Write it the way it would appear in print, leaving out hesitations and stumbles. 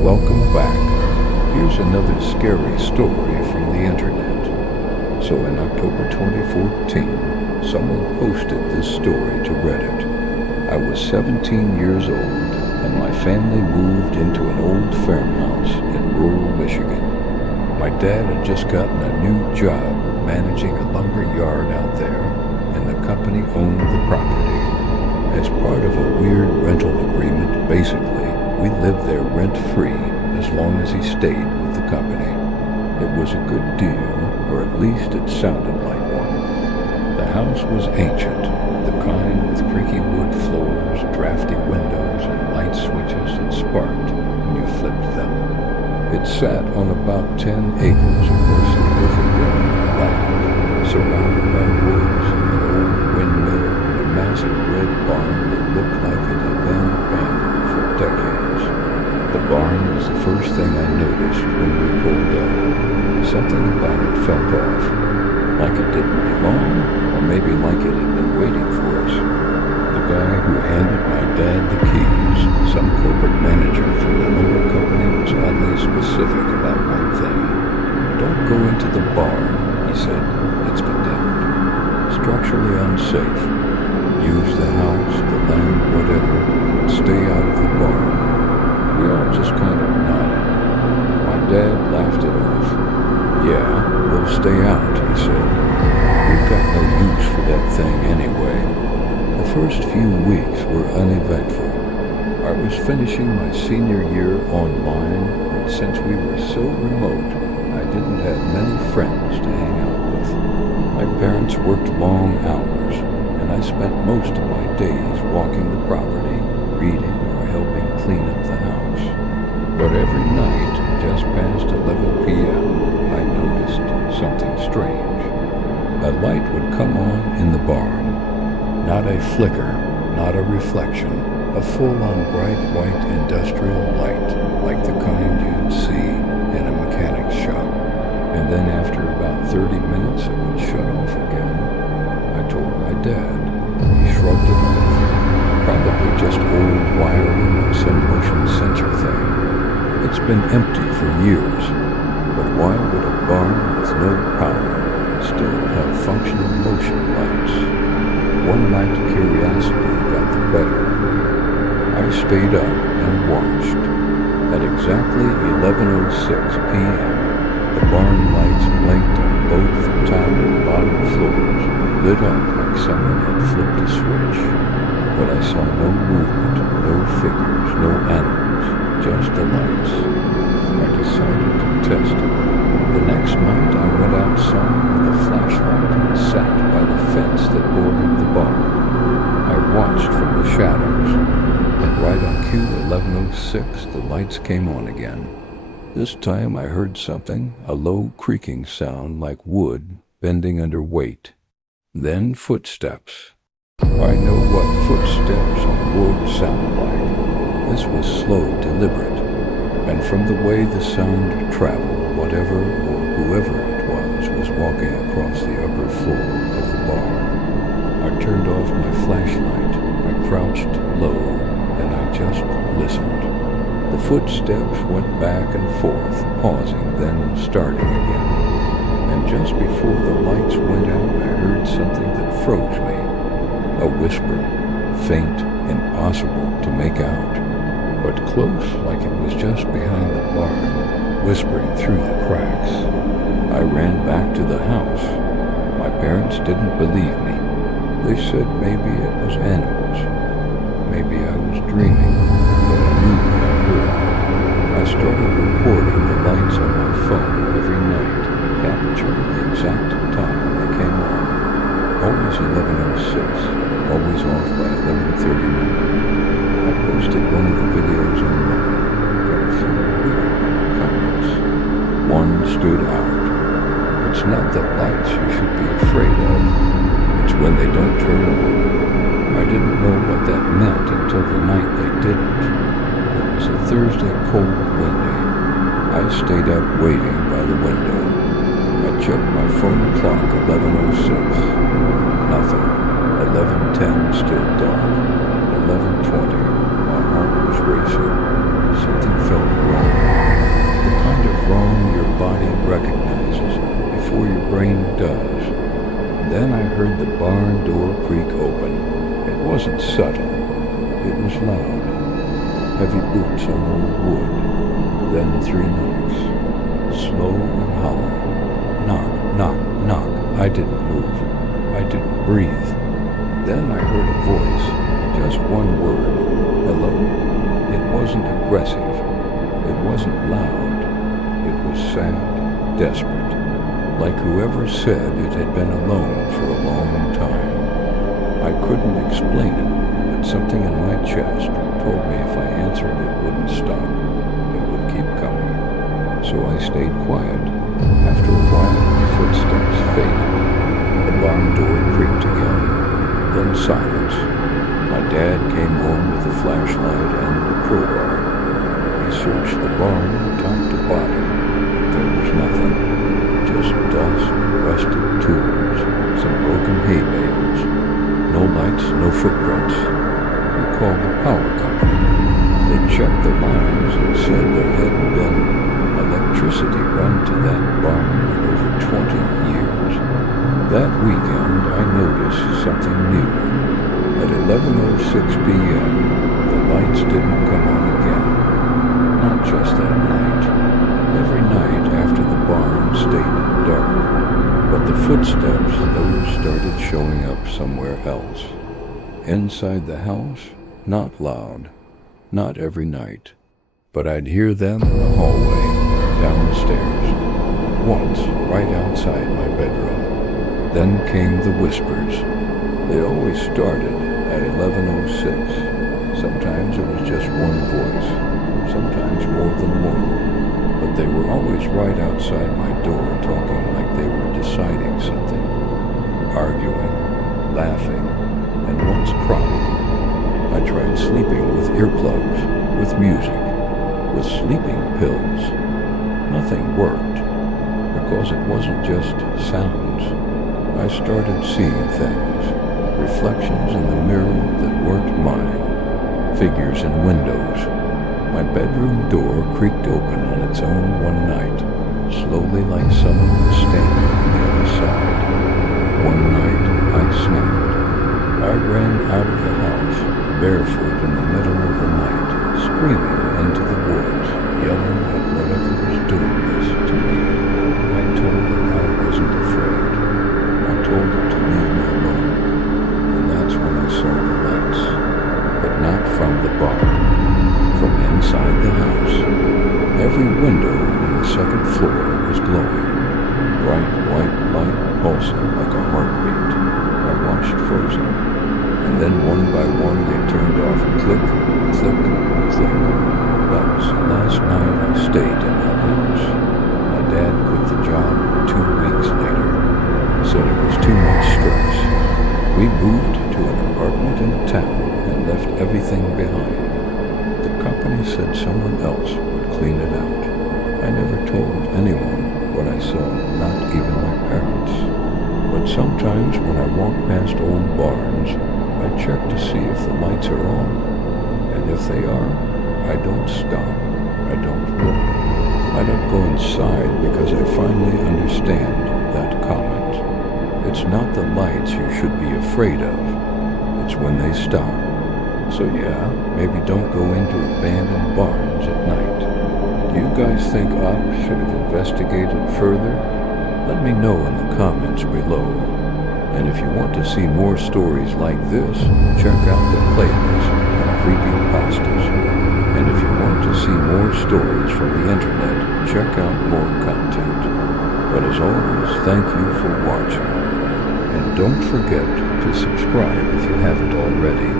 Welcome back. Here's another scary story from the internet. So in October 2014, someone posted this story to Reddit. I was 17 years old and my family moved into an old farmhouse in rural Michigan. My dad had just gotten a new job managing a lumber yard out there, and the company owned the property. As part of a weird rental agreement, basically, we lived there rent-free as long as he stayed with the company. It was a good deal, or at least it sounded like one. The house was ancient, the kind with creaky wood floors, drafty windows, and light switches that sparked when you flipped them. It sat on about 10 acres of mostly overgrown land, surrounded by woods, an old windmill, and a massive red barn that looked like it had been abandoned for decades. The barn was the first thing I noticed when we pulled up. Something about it felt off, like it didn't belong, or maybe like it had been waiting for us. The guy who handed my dad the keys, some corporate manager from the lumber company, was oddly specific about one thing. "Don't go into the barn," he said. "It's condemned. Structurally unsafe. Use the house, the land, whatever, but stay out of the barn." We all just kind of nodded. My dad laughed it off. "Yeah, we'll stay out," he said. "We've got no use for that thing anyway." The first few weeks were uneventful. I was finishing my senior year online, and since we were so remote, I didn't have many friends to hang out with. My parents worked long hours, and I spent most of my days walking the property, reading, or helping clean up the house. But every night, just past 11 p.m., I noticed something strange. A light would come on in the barn. Not a flicker, not a reflection, a full-on bright white industrial light, like the kind you'd see in a mechanic's shop. And then after about 30 minutes, it would shut off again. I told my dad. He shrugged it off. Probably just old wiring or some motion sensor thing. It's been empty for years, but why would a barn with no power still have functioning motion lights? One night curiosity got the better of me. I stayed up and watched. At exactly 11:06 p.m., the barn lights blinked on both the top and bottom floors, lit up like someone had flipped a switch. But I saw no movement, no figures, no animals, just the lights. I decided to test it. The next night I went outside with a flashlight and sat by the fence that bordered the barn. I watched from the shadows, and right on cue 11:06 the lights came on again. This time I heard something, a low creaking sound like wood bending under weight. Then footsteps. I know what footsteps on wood sound like. This was slow, deliberate, and from the way the sound traveled, whatever or whoever it was walking across the upper floor of the barn. I turned off my flashlight, I crouched low, and I just listened. The footsteps went back and forth, pausing, then starting again. And just before the lights went out, I heard something that froze me. A whisper, faint, impossible to make out, but close like it was just behind the barn, whispering through the cracks. I ran back to the house. My parents didn't believe me. They said maybe it was animals. Maybe I was dreaming, but I knew what I heard. I started recording the lights on my phone every night, capturing the exact time they came on. Always 11:06, always off by 11:39. I posted one of the videos online, got a few weird comments. One stood out. "It's not the lights you should be afraid of. It's when they don't turn on." I didn't know what that meant until the night they didn't. It was a Thursday, cold, windy. I stayed up waiting by the window. I checked my phone clock, 11:06. Nothing. 11:10, still dark. 11:20, my heart was racing. Something felt wrong. wrong your body recognizes before your brain does. Then I heard the barn door creak open. It wasn't subtle. It was loud. Heavy boots on old wood. Then 3 knocks. Slow and hollow. Knock, knock, knock. I didn't move. I didn't breathe. Then I heard a voice. Just one word. Hello. It wasn't aggressive. It wasn't loud. It was sad, desperate. Like whoever said it had been alone for a long time. I couldn't explain it, but something in my chest told me if I answered it wouldn't stop. It would keep coming. So I stayed quiet. After a while, the footsteps faded. The barn door creaked again. Then silence. My dad came home with a flashlight and a crowbar. He searched the barn top to bottom, but there was nothing. Just dust, rusted tools, some broken hay bales. No lights, no footprints. We called the power company. They checked the lines and said there hadn't been electricity run to that barn in over 20 years. That weekend, I noticed something new. At 11:06 p.m., the lights didn't come on again. Not just that night. Every night after the barn stayed dark. But the footsteps, those started showing up somewhere else. Inside the house, not loud. Not every night. But I'd hear them in the hallway, downstairs. Once, right outside my bedroom. Then came the whispers. They always started at 11:06. Sometimes it was just one voice. Sometimes more than one. But they were always right outside my door talking like they were deciding something. Arguing, laughing, and once crying. I tried sleeping with earplugs, with music, with sleeping pills. Nothing worked, because it wasn't just sounds. I started seeing things, reflections in the mirror that weren't mine, figures in windows. My bedroom door creaked open on its own one night, slowly like someone was standing on the other side. One night, I snapped. I ran out of the house, barefoot in the middle of the night, screaming into the woods, yelling at whatever was doing this to me. I told it I wasn't afraid. I told it to leave me alone. And that's when I saw the lights. But not from the barn. From inside the house. Every window on the second floor was glowing. Bright white light pulsing like a heartbeat. I watched frozen. And then one by one they turned off. Click, click, click. That was the last night I stayed in that house. My dad quit the job 2 weeks later. Said it was too much stress. We moved to an apartment in town and left everything behind. The company said someone else would clean it out. I never told anyone what I saw, not even my parents. But sometimes when I walk past old barns, I check to see if the lights are on. And if they are, I don't stop. I don't look. I don't go inside because I finally understand that comment. It's not the lights you should be afraid of. It's when they stop. So yeah, maybe don't go into abandoned barns at night. Do you guys think ops should have investigated further? Let me know in the comments below. And if you want to see more stories like this, check out the playlist on creepypastas. And if you want to see more stories from the internet, check out more content. But as always, thank you for watching. And don't forget to subscribe if you haven't already.